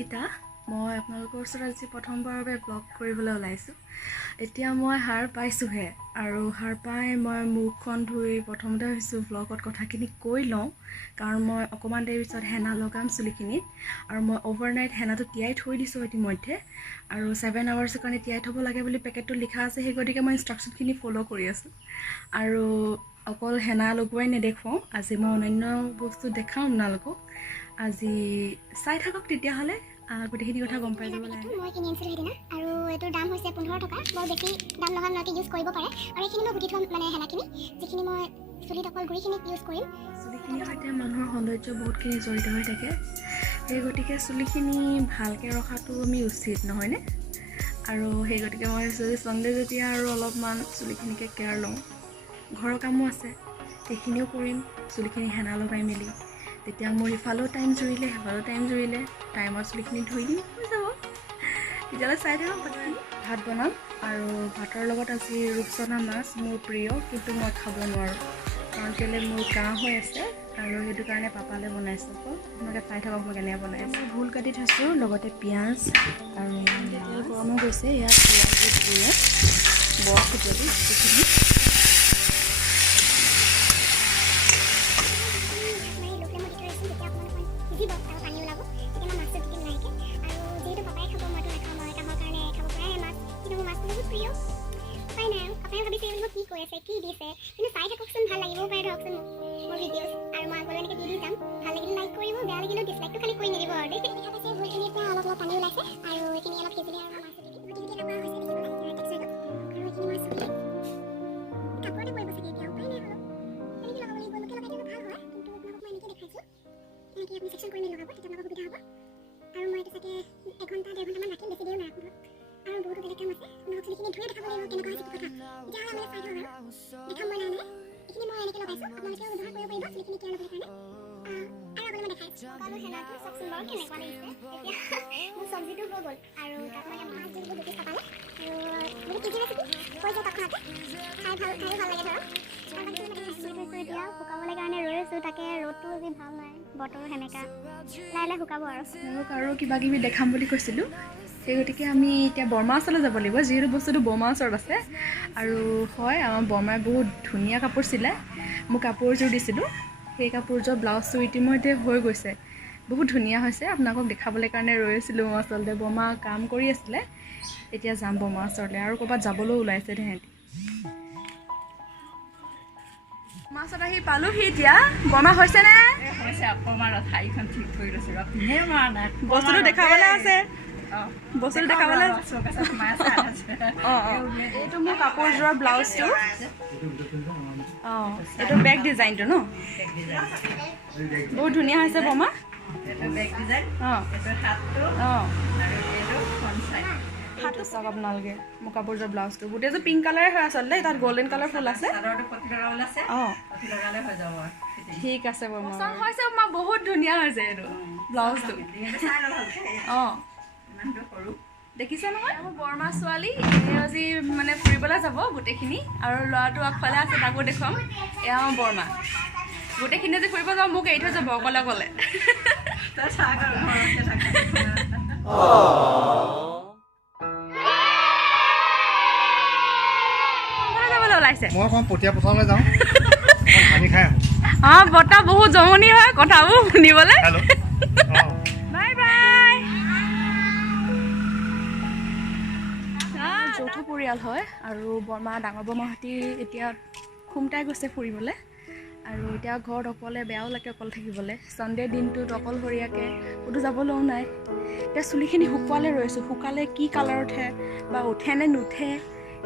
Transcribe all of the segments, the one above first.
ভাতকেইটা মই আপোনালোকৰ ওচৰত আজি প্ৰথমবাৰৰ বাবে ব্লগ কৰিবলৈ ওলাইছোঁ। এতিয়া মই সাৰ পাইছোঁহে আৰু সাৰ পাই মই মুখখন ধুই প্ৰথমতে ভাবিছোঁ ব্লগত কথাখিনি কৈ লওঁ, কাৰণ মই অকণমান দেৰি পিছত হেনা লগাম চুলিখিনিত আৰু মই অভাৰনাইট হেনাটো তিয়াই থৈ দিছোঁ ইতিমধ্যে আৰু 7 আৱাৰ্ছৰ কাৰণে তিয়াই থ'ব লাগে বুলি পেকেটটো লিখা আছে, সেই গতিকে মই ইনষ্ট্ৰাকশ্যনখিনি ফ'ল' কৰি আছোঁ। আৰু অকল হেনা লগোৱাই নেদেখুৱাওঁ, আজি মই অন্যান্য বস্তু দেখাওঁ আপোনালোকক। আজি চাই থাকক, তেতিয়াহ'লে গোটেইখিনি কথা গম পাই যাব লাগে। মই কিনি আনিছিলোঁ সেইদিনা আৰু এইটোৰ দাম হৈছে 15 টকা। বৰ বেছি দাম নহয়, আপোনালোকে ইউজ কৰিব পাৰে। আৰু এইখিনি মই গুটি থ'ম, মানে হেনাখিনি যিখিনি মই চুলিত অকল গুৰিখিনিত ইউজ কৰিম। চুলিখিনিৰ সৈতে মানুহৰ সৌন্দৰ্য বহুতখিনি জড়িত হৈ থাকে, সেই গতিকে চুলিখিনি ভালকৈ ৰখাটো আমি উচিত নহয়নে? আৰু সেই গতিকে মই চানডে যেতিয়া আৰু অলপমান চুলিখিনিকে কেয়াৰ লওঁ, ঘৰৰ কামো আছে সেইখিনিও কৰিম, চুলিখিনি হেনা লগাই মেলি তেতিয়া মোৰ ইফালেও টাইম জুৰিলে সিফালেও টাইম জুৰিলে, টাইমত চুলিখিনি ধুই দিম, হৈ যাব। তেতিয়ালৈ চাই থাকক বাকীখিনি। ভাত বনাম আৰু ভাতৰ লগত আজি ৰূপচন্দা মাছ মোৰ প্ৰিয়, কিন্তু মই খাব নোৱাৰোঁ কাৰণ কেলৈ মোৰ কাহ হৈ আছে আৰু সেইটো কাৰণে পাপালৈ বনাইছোঁ। আকৌ আপোনালোকে চাই থাকক মই কেনেকৈ বনাইছোঁ। ভুল কাটি থৈছোঁ, লগতে পিঁয়াজ আৰু তেল গৰম হৈ গৈছে, ইয়াত পিঁয়াজ বৰ ফুটলি সেইখিনি কি কৈ আছে, কি দিছে, কিন্তু চাই থাককচোন, ভাল লাগিবও পাৰে ধৰকচোন মোৰ ভিডিঅ'জ। আৰু মই আগলৈ এনেকৈ দি যাম, ভাল লাগিলে লাইক কৰিব, বেয়া লাগিলেও ডিছলাইকটো খালি কৰি নিদিব আৰু দেই। দেখা পাইছে ভুলখিনিৰ পৰা অলপ পানী ওলাইছে আৰু এইখিনি অলপ সিজিলে আৰু মাছ গুটি লগা হৈছে দেখিবলৈ টেক্সচাৰটো। আৰু এইখিনি মাছ গুটি কাপোৰতে পৰিব চাগে, এতিয়া উপায় নাই, হ'লেও এনেকৈ লগাব লাগিব। লোকে লগাই দিলে ভাল হয়, কিন্তু আপোনালোকক মই এনেকৈ দেখাইছোঁ। এনেকৈ আপুনি ছেকশ্যন কৰি মেলি লগাব, তেতিয়া আপোনালোকৰ সুবিধা হ'ব। আৰু মই এইটো চাগে 1 ঘণ্টা 1.5 ঘণ্টামান ৰাখিম, বেছি দেৰিও নাই আপোনালোক। আৰু বহুতো বেলেগ কাম আছে, আপোনালোক চুলিখিনি ধুয়ে দেখাব লাগিব কেনেকুৱা হৈছে কি কথা। তেতিয়াহ'লে মানে চাই থাকক আৰু দেখাম মই লাহে লাহে। এইখিনি মই এনেকৈ লগাইছোঁ, আপোনালোকেও ব্যৱহাৰ কৰিব পাৰিব চুলিখিনি কেয়াৰ ল'বলৈ কাৰণে। আৰু আগলৈ মই দেখাইছোঁ আৰু হেনাটো চাওকচোন বাৰু কেনেকুৱা লাগিছে। এতিয়া মোৰ চব্জিটো হৈ গ'ল আৰু তাত মই মাছ দি দিলোঁ দুপিচ পাপালে। আৰু বহুত ইজি ৰেচিপি, হৈ যায় তৎক্ষণাতে, খাই ভাল লাগে ধৰক। এতিয়া শুকাবলৈ কাৰণে ৰৈ আছোঁ, তাকে ৰ'দটো আজি ভাল নাই, বতৰো সেমেকা, লাহে লাহে শুকাব আৰু। আৰু কিবা কিবি দেখাম বুলি কৈছিলোঁ, সেই গতিকে আমি এতিয়া বৰমা ওচৰলৈ যাব লাগিব, যিহেতু বস্তুটো বৰমা ওচৰত আছে। আৰু হয়, আমাৰ বৰমাই বহুত ধুনীয়া কাপোৰ চিলায়। মোক কাপোৰযোৰ দিছিলোঁ, সেই কাপোৰযোৰ ব্লাউজটো ইতিমধ্যে হৈ গৈছে, বহুত ধুনীয়া হৈছে। আপোনালোকক দেখাবলৈ কাৰণে ৰৈ আছিলোঁ মই আচলতে। বৰমা কাম কৰি আছিলে, এতিয়া যাম বৰমা ওচৰলৈ। আৰু ক'ৰবাত যাবলৈও ওলাইছে তেহেঁতি। মাছত আহি পালোহি এতিয়া। বৰমা হৈছেনে? বস্তুটো দেখাবলৈ আছে, বস্তুটো দেখাবলৈ এইটো মোৰ কাপোৰযোৰৰ ব্লাউজটো। এইটো বেক ডিজাইনটো ন, বহুত ধুনীয়া হৈছে বৰমা। হাতটো চাওক আপোনালোকে, মোৰ কাপোৰযোৰ ব্লাউজটো গোটেইযোৰ পিংক কালাৰে হয় আচলতে, তাত গল্ডেন কালাৰ ফুল আছে। ঠিক আছে বৰমা, হৈছে বৰমা, বহুত ধুনীয়া হৈছে এইটো ব্লাউজটো। দেখিছে নহয়, মোৰ বৰমা ছোৱালী আজি মানে ফুৰিবলৈ যাব গোটেইখিনি, আৰু ল'ৰাটো আগফালে আছে, তাকো দেখুৱাম। এয়া আমাৰ বৰমা, গোটেইখিনি আজি ফুৰিব যাওঁ, মোক এৰি থৈ যাব অকলে অকলে। মই অকণ পটীয়া পথাৰলৈ যাওঁ, পানী খাই আহোঁ। বতাহ বহুত জমনি হয় কথাবোৰ শুনিবলৈ। Bye bye. যৌথ পৰিয়াল হয় আৰু বৰমা ডাঙৰ বৰমাহঁতি এতিয়া খুমটাই গৈছে ফুৰিবলৈ। আৰু এতিয়া ঘৰত অকলে বেয়াও লাগে অকলে থাকিবলৈ, ছানডে দিনটোত অকলশৰীয়াকৈ ক'তো যাবলৈও নাই। এতিয়া চুলিখিনি শুকুৱালে ৰৈছোঁ, শুকালে কি কালাৰ উঠে বা উঠে নে নুঠে,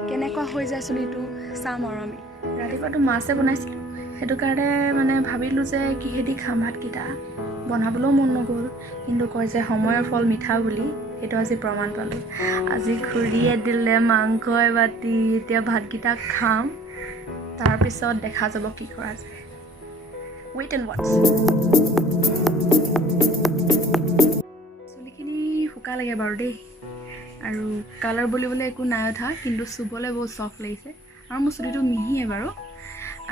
কেনেকুৱা হৈ যায় চুলিটো চাম আৰু আমি। ৰাতিপুৱাটো মাছে বনাইছিলোঁ, সেইটো কাৰণে মানে ভাবিলোঁ যে কিহেদি খাম ভাতকেইটা, বনাবলৈও মন নগ'ল। কিন্তু কয় যে সময়ৰ ফল মিঠা বুলি, সেইটো আজি প্ৰমাণ পালোঁ। আজি খুৰীয়ে দিলে মাংস এবাতি, এতিয়া ভাতকেইটা খাম, তাৰপিছত দেখা যাব কি কৰা যায়। ৱেইট এণ্ড ৱাটচ। চুলিখিনি শুকালেগে বাৰু দেই, আৰু কালাৰ বুলিবলৈ একো নাই উঠা, কিন্তু চুবলৈ বহুত চফ্ট লাগিছে। আৰু মোৰ চুলিটো মিহিয়ে বাৰু।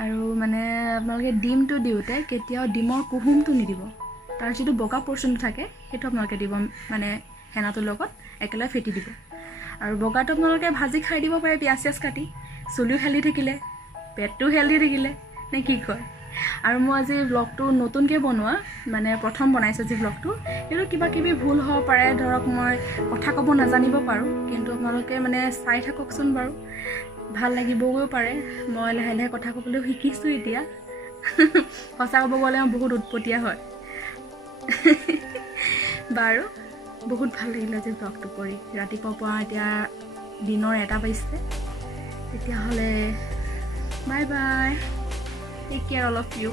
আৰু মানে আপোনালোকে ডিমটো দিওঁতে কেতিয়াও ডিমৰ কুহুমটো নিদিব, তাৰ যিটো বগা পৰ্চনটো থাকে সেইটো আপোনালোকে দিব, মানে হেনাটোৰ লগত একেলগে ফেটি দিব। আৰু বগাটো আপোনালোকে ভাজি খাই দিব পাৰে পিঁয়াজ চিয়াজ কাটি, চুলিও হেল্ডি থাকিলে, পেটটো হেল্ডি থাকিলে, নে কি কয়। আৰু মই আজি ব্লগটো নতুনকৈ বনোৱা, মানে প্ৰথম বনাইছোঁ যি ব্লগটো, কিন্তু কিবা কিবি ভুল হ'ব পাৰে, ধৰক মই কথা ক'ব নাজানিব পাৰোঁ, কিন্তু আপোনালোকে মানে চাই থাককচোন বাৰু, ভাল লাগিবগৈও পাৰে। মই লাহে লাহে কথা ক'বলৈও শিকিছোঁ এতিয়া। সঁচা ক'ব গ'লে মই বহুত উৎপতীয়া হয়। বাৰু বহুত ভাল লাগিলে আজি ব্লগটো কৰি। ৰাতিপুৱাৰ পৰা এতিয়া দিনৰ 1টা বাজিছে। তেতিয়াহ'লে bye bye, take care all of U.